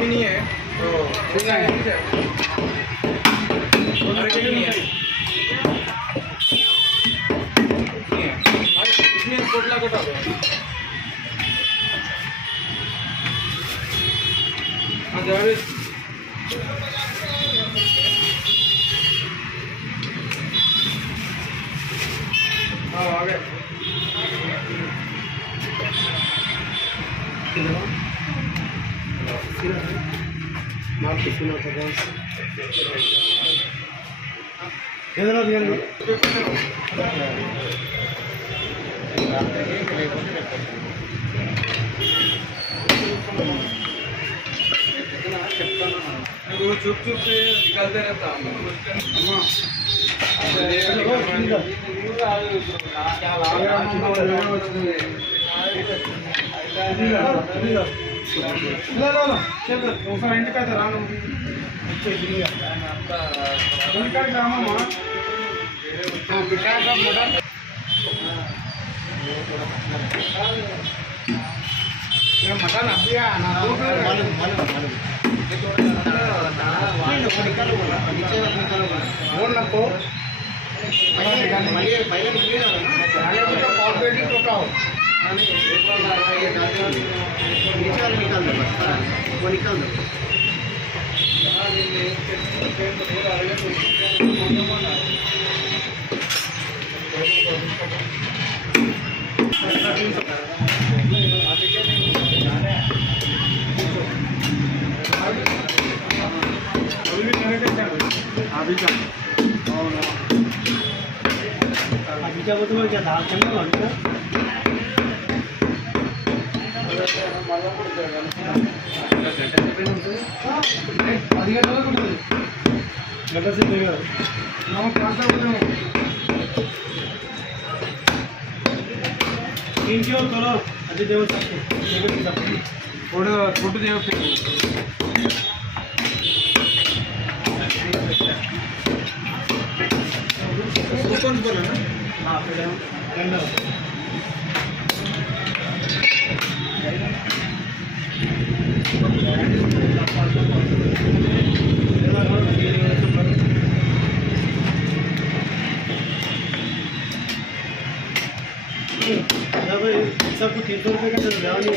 नहीं है कोटला कटा दो आ गए चुप चुप से निकालते रहता ఒకసారి ఇంటికైతే రాను ఇంటికాడికి రామమ్మా మటన్ అబ్బియా नको निकाल दो वो निकाल दो अभी क्या बोलते हो क्या दाल चंगा लगता है गड्ढा से देगा हम कांटा बोले तीन की और करो अजय देव सबको थोड़ा छोटे देव से कौन बोला ना हाँ फिर गंदा सबको 300 रुपये का बिरयानी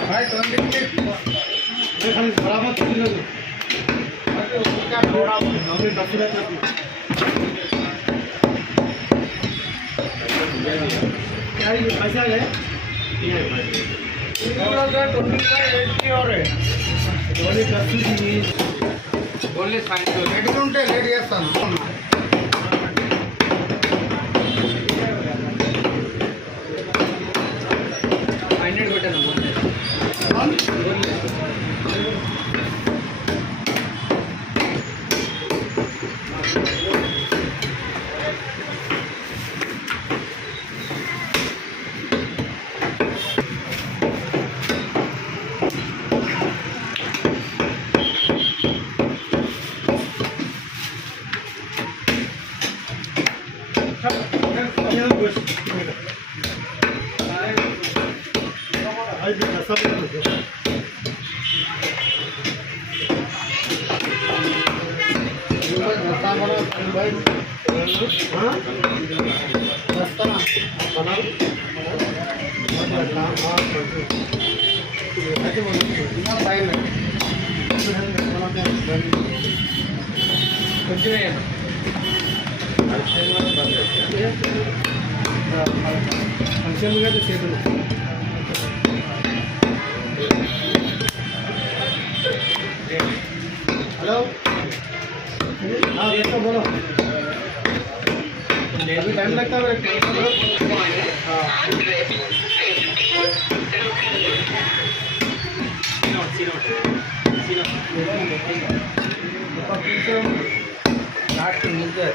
भाई 20 मिनट खाली बराबर थोड़ा नौकरी कपूरा क्या पैसा है ఓన్లీ సాయంత్రం రెడీగా ఉంటే లేట్ చేస్తాను हेलो हाँ ये तो बोलो अभी टाइम लगता है लास्ट मिलते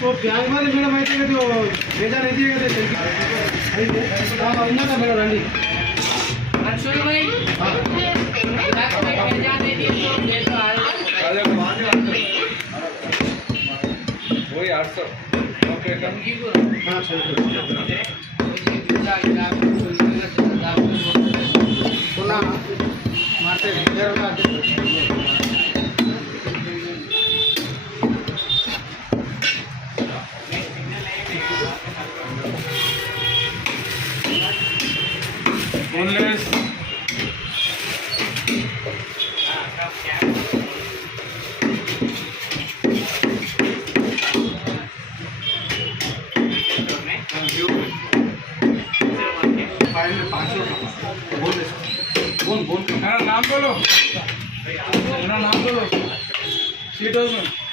तो प्याज वाले मैडम అయితే जो भेजा नहीं दिए गए थे मेरा रंडी अक्षय भाई भेजा नहीं दिए तो वही 800 ओके हां बोला मारते Boneless. नाम बोलो मेरा नाम बोलो सीट हाउस में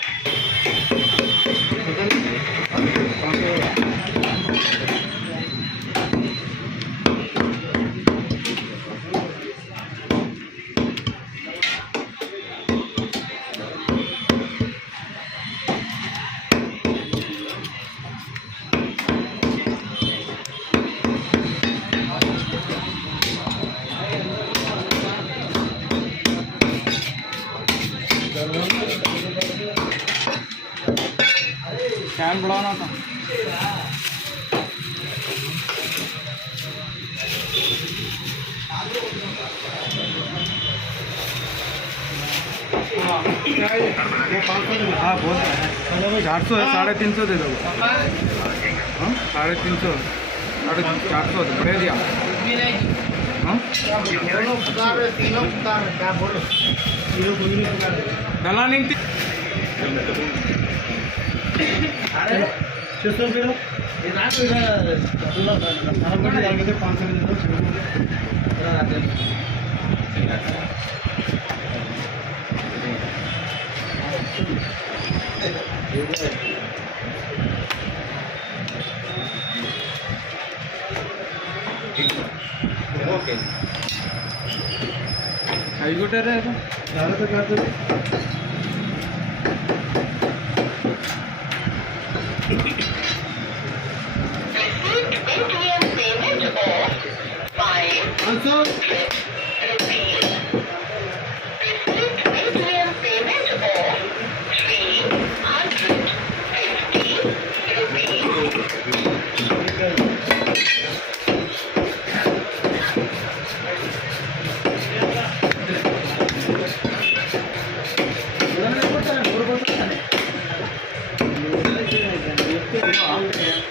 फैन बढ़ाना था हाँ बहुत 400 है 350 दे दो हाँ 350 450 बढ़े दिया हाँ दला नहीं चुस्ता फिर ये रात को इधर 500 दे दो ओके आई गुड है ज़्यादा तो क्या तो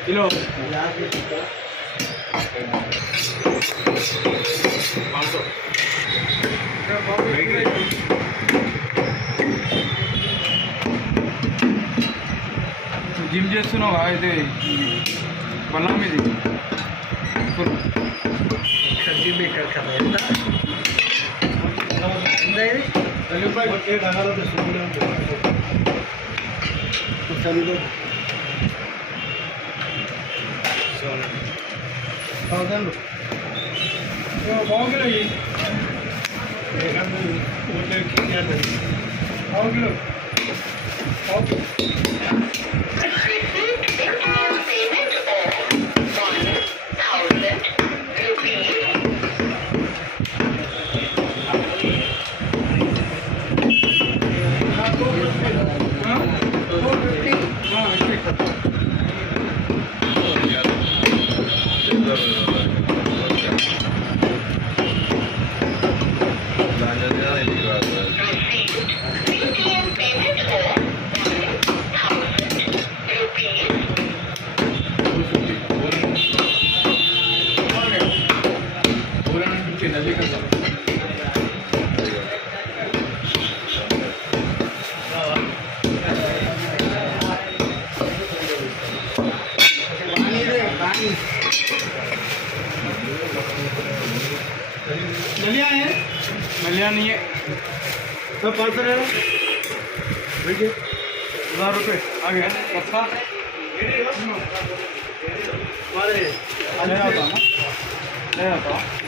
किलो జిమ్ చేస్తున్నావా అయితే బలం ఇది బాగుంది नहीं है। तो 500 है भैया 1000 रुपये आ गया। अच्छा हमारे ले आता ना, ले आता।